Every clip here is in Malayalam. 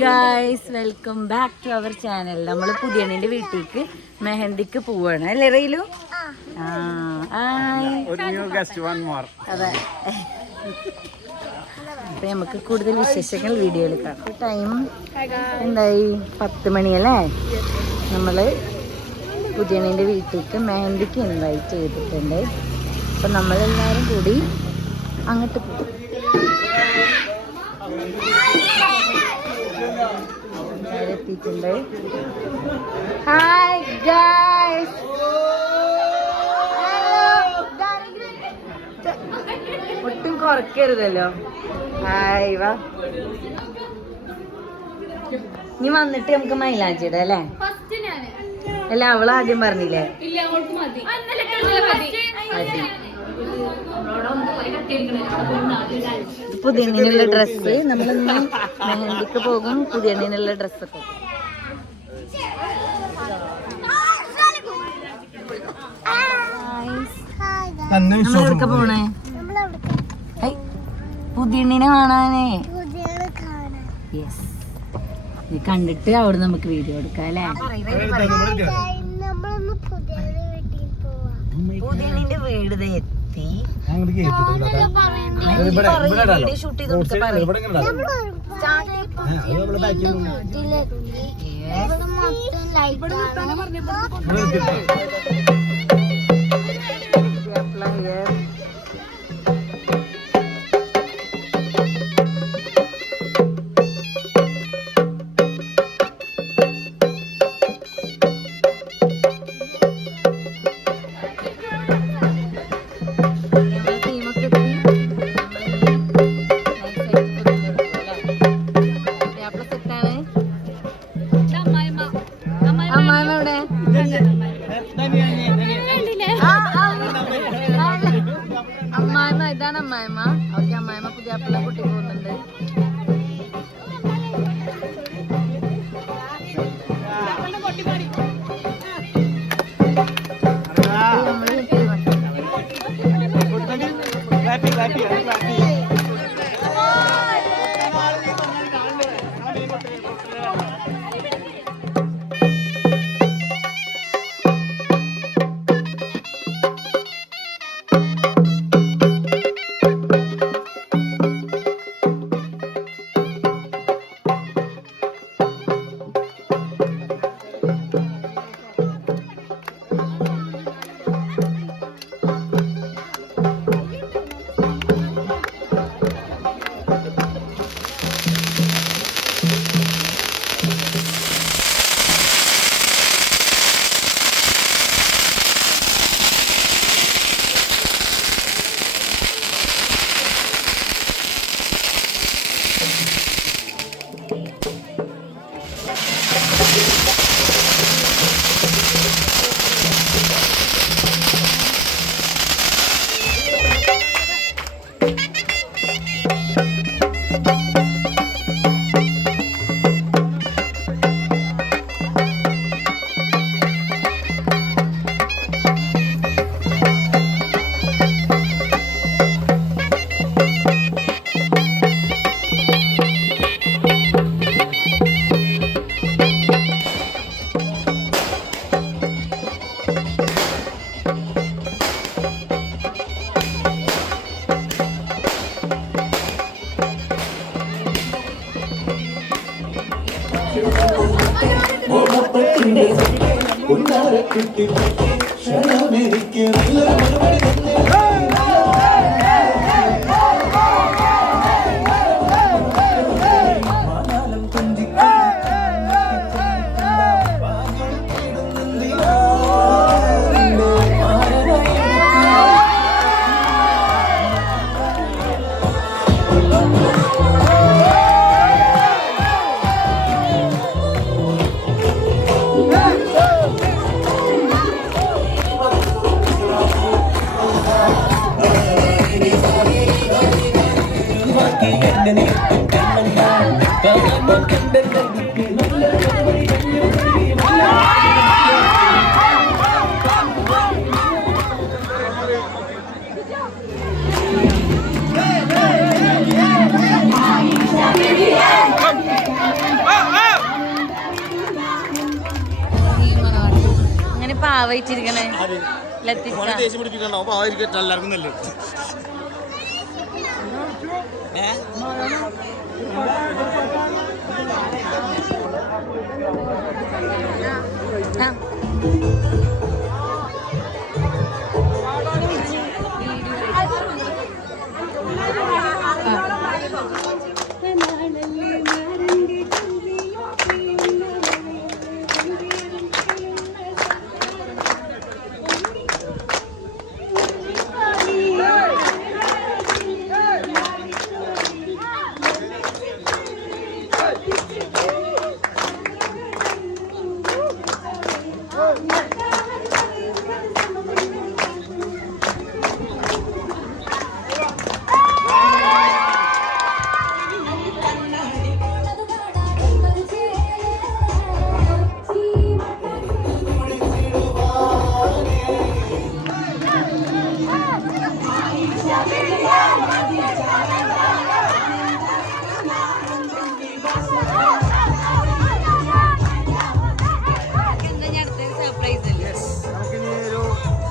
Guys, welcome back to our channel. നമ്മൾ പുതിയണ്ണിന്റെ വീട്ടിലേക്ക് മെഹന്തിക്ക് പോവാണ് അല്ലേ റീലു? അതെ. അപ്പൊ നമുക്ക് കൂടുതൽ വിശേഷങ്ങൾ വീഡിയോയിൽ കാണാം. ടൈം എന്തായി? 10 മണിയല്ലേ? നമ്മള് പുതിയണ്ണിന്റെ വീട്ടിലേക്ക് മെഹന്തിക്ക് ഇൻവൈറ്റ് ചെയ്തിട്ടുണ്ട്. അപ്പൊ നമ്മളെല്ലാവരും കൂടി അങ്ങോട്ട് പോകും. എത്തിയിട്ടുണ്ട്. ഹായ് ഗായ്സ്, ഒട്ടും കുറക്കരുതല്ലോ. ഹായ് വാ, നീ വന്നിട്ട് നമുക്ക് മൈലാഞ്ചിട അല്ലേ? അല്ല, അവള് ആദ്യം പറഞ്ഞില്ലേ? പുതിയണ്ണിനുള്ള ഡ്രസ്സ് നമ്മളിന്ന് മെഹന്തിക്ക് പോകും. പുതിയണ്ണിനുള്ള ഡ്രസ്സൊക്കെ നമ്മളെവിടൊക്കെ പോണേ? പുതിയണ്ണിനെ കാണാനേ. യെസ്, നീ കണ്ടിട്ട് അവിടെ നമുക്ക് വീഡിയോ എടുക്കാം അല്ലേ? പുതിയണ്ണിന്റെ വീട് എത്തി. ഷൂട്ട് ചെയ്ത് അമ്മായിമ്മ. ഇതാണ് അമ്മായിമ്മ. ഓക്കെ, അമ്മായിമ്മ പുതിയ അപ്പളെ കുട്ടി പോകുന്നുണ്ട്. പാവയിച്ചിരിക്കണേ ലത്തിഫ.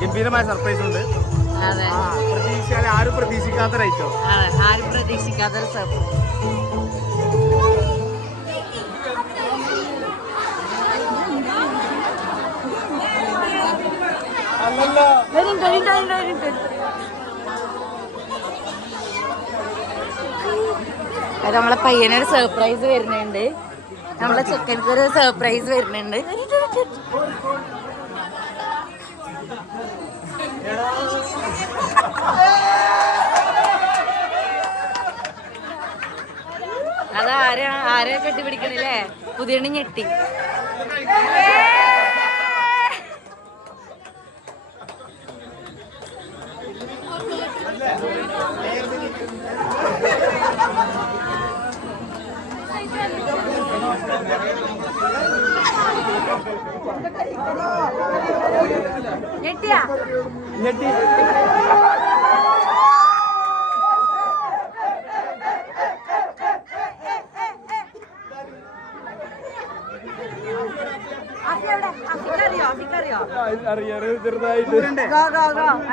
ഗംഭീരമായ സർപ്രൈസ് ഉണ്ട്. ആരും പ്രതീക്ഷിക്കാത്ത റൈറ്റോ, ആരും പ്രതീക്ഷിക്കാത്ത സർപ്രൈസ്. നമ്മളെ പയ്യനൊരു സർപ്രൈസ് വരുന്നുണ്ട്, നമ്മളെ ചെക്കൻക്ക് ഒരു സർപ്രൈസ് വരുന്നുണ്ട്. അത് ആരെ കെട്ടിപ്പിടിക്കണില്ലേ? പുതിയ ഞെട്ടി. ഞെട്ടിയാ ഞെട്ടി.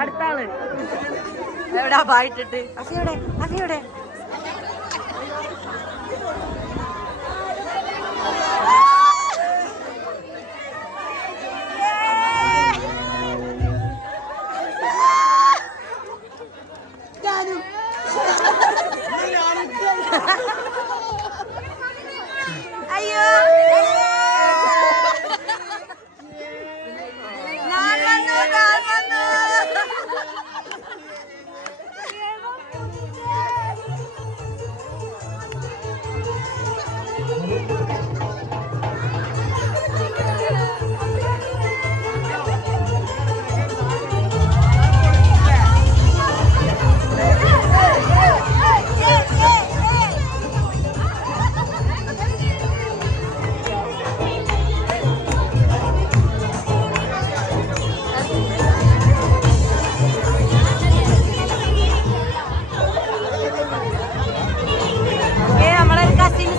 അടുത്താള് എവിടാ ബായിട്ടിട്ട്? അഫിയുടെ അഫിയുടെ അയ്യോ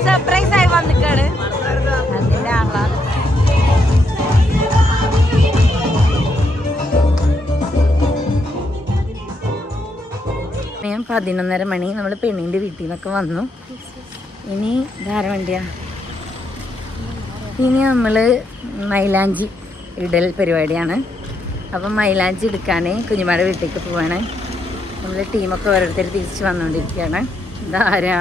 സർപ്രൈസ് ആയി വന്നിക്കാണ്. അതിന്റെ ആളാണ് ഞാൻ 11:30 മണി. നമ്മൾ പെണ്ണിൻ്റെ വീട്ടിൽ നിന്നൊക്കെ വന്നു. ഇനി ധാരവണ്ടിയാ. ഇനി നമ്മൾ മൈലാഞ്ചി ഇടൽ പരിപാടിയാണ്. അപ്പം മൈലാഞ്ചി എടുക്കാൻ കുഞ്ഞുമാടെ വീട്ടിലേക്ക് പോവാണ്. നമ്മൾ ടീമൊക്കെ ഓരോരുത്തർ തിരിച്ച് വന്നുകൊണ്ടിരിക്കുകയാണ്. ഇതാരാ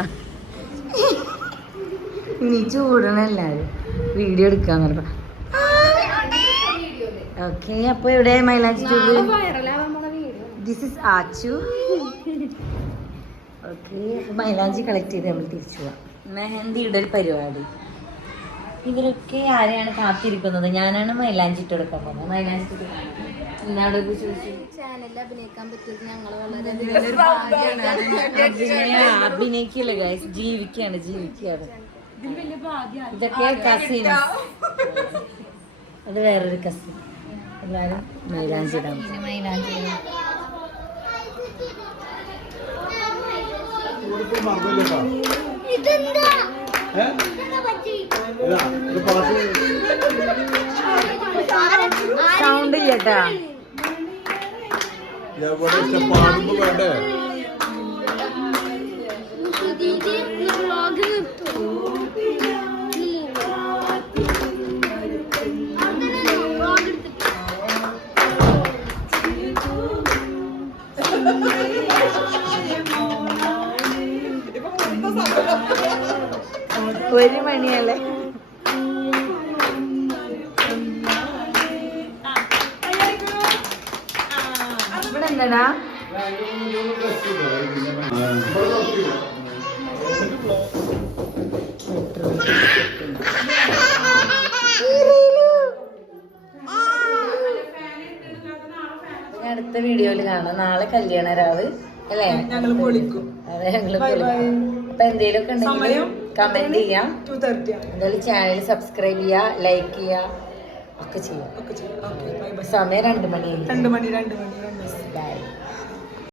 ഇനി ചൂടണം എല്ലാവരും വീഡിയോ എടുക്കാന്ന് പറഞ്ഞ. ഓക്കെ, അപ്പോൾ ഇവിടെ മൈലാഞ്ചി tube. This is Achu. Okay, മൈലാഞ്ചി കളക്ട് ചെയ്ത് നമ്മൾ തിരിച്ചു പോവാം. മെഹന്തി ഇടൽ പരിപാടി. ഇവരൊക്കെ ആരെയാണ് കാത്തിരിക്കുന്നത്? ഞാനാണ് മൈലാഞ്ചി ഇട്ട് എടുക്കാൻ പോകുന്നത്. മൈലാഞ്ചി എന്നോട് ചോദിച്ചു. അഭിനയിക്കില്ല ഗൈസ്, ജീവിക്കുകയാണ്. ഇതൊക്കെ കസിൻസ്, അത് വേറൊരു കസിൻ. എല്ലാവരും മൈലാഞ്ചി ഇടാം. മൈലാഞ്ചി സൗണ്ട് ചെയ്യട്ടാ. പാടുമ്പോ വേണ്ടേ? ഒരു മണിയല്ലേ? ഇവിടെ എന്താടാ? അടുത്ത വീഡിയോയില് കാണാം. നാളെ കല്യാണ രാവ് അല്ലേ? ഞങ്ങൾ പൊളിക്കും. അതെ, ഞങ്ങള് അപ്പൊ എന്തേലും ഒക്കെ ഉണ്ടെങ്കിൽ കമന്റ് ചെയ്യാം. എന്തായാലും ചാനൽ സബ്സ്ക്രൈബ് ചെയ്യാ, ലൈക്ക് ചെയ്യാ ഒക്കെ ചെയ്യാം. സമയം 2 മണി. ബൈ.